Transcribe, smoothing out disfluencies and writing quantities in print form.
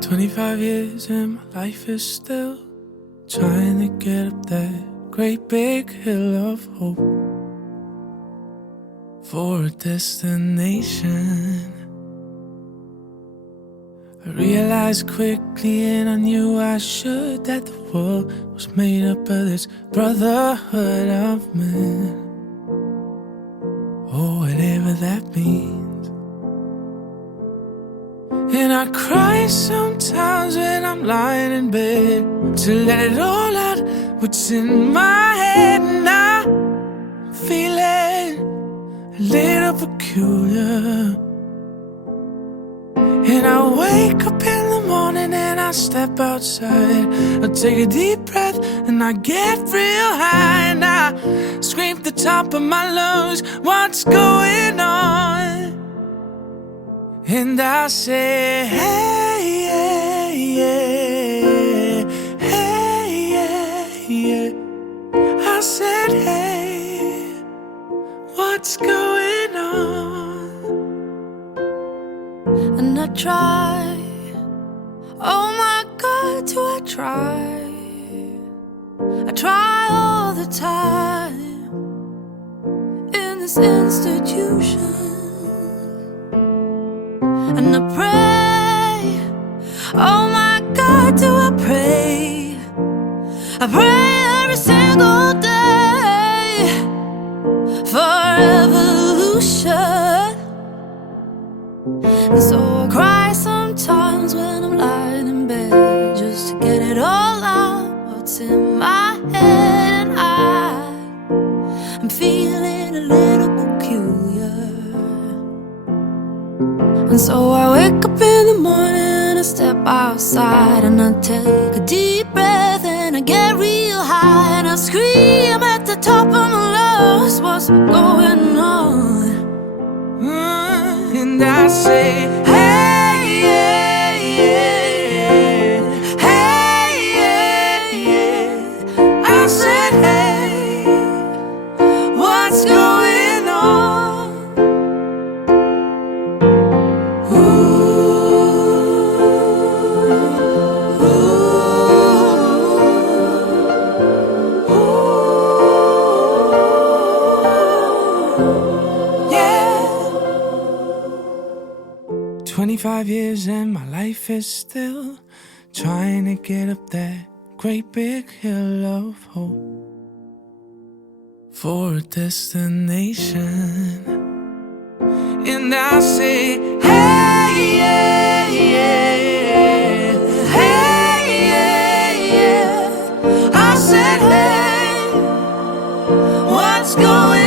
25 years and my life is still trying to get up that great big hill of hope for a destination. I realized quickly and I knew I should that the world was made up of this brotherhood of men, or whatever that means. And I cry sometimes when I'm lying in bed to let it all out what's in my head. And I'm feeling a little peculiar. And I wake up in the morning and I step outside. I take a deep breath and I get real high. And I scream at the top of my lungs, what's going on? And I say, hey, yeah, yeah, hey, yeah, yeah. I said, hey, what's going on? And I try, oh my God, do I try? I try all the time in this institution. And I pray, oh my God, do I pray? I pray every single day for evolution. And so I cry sometimes when I'm lying in bed, just to get it all out what's in my head. And I'm feeling a little peculiar. And so I wake up in the morning, I step outside, and I take a deep breath and I get real high. And I scream at the top of my lungs, what's going on? And I say, hey, yeah, yeah, hey, yeah, yeah. I said, hey, what's going on? Yeah. 25 years and my life is still trying to get up that great big hill of hope for a destination. And I say, hey, yeah, yeah, hey, yeah, yeah. I said, hey, what's going on?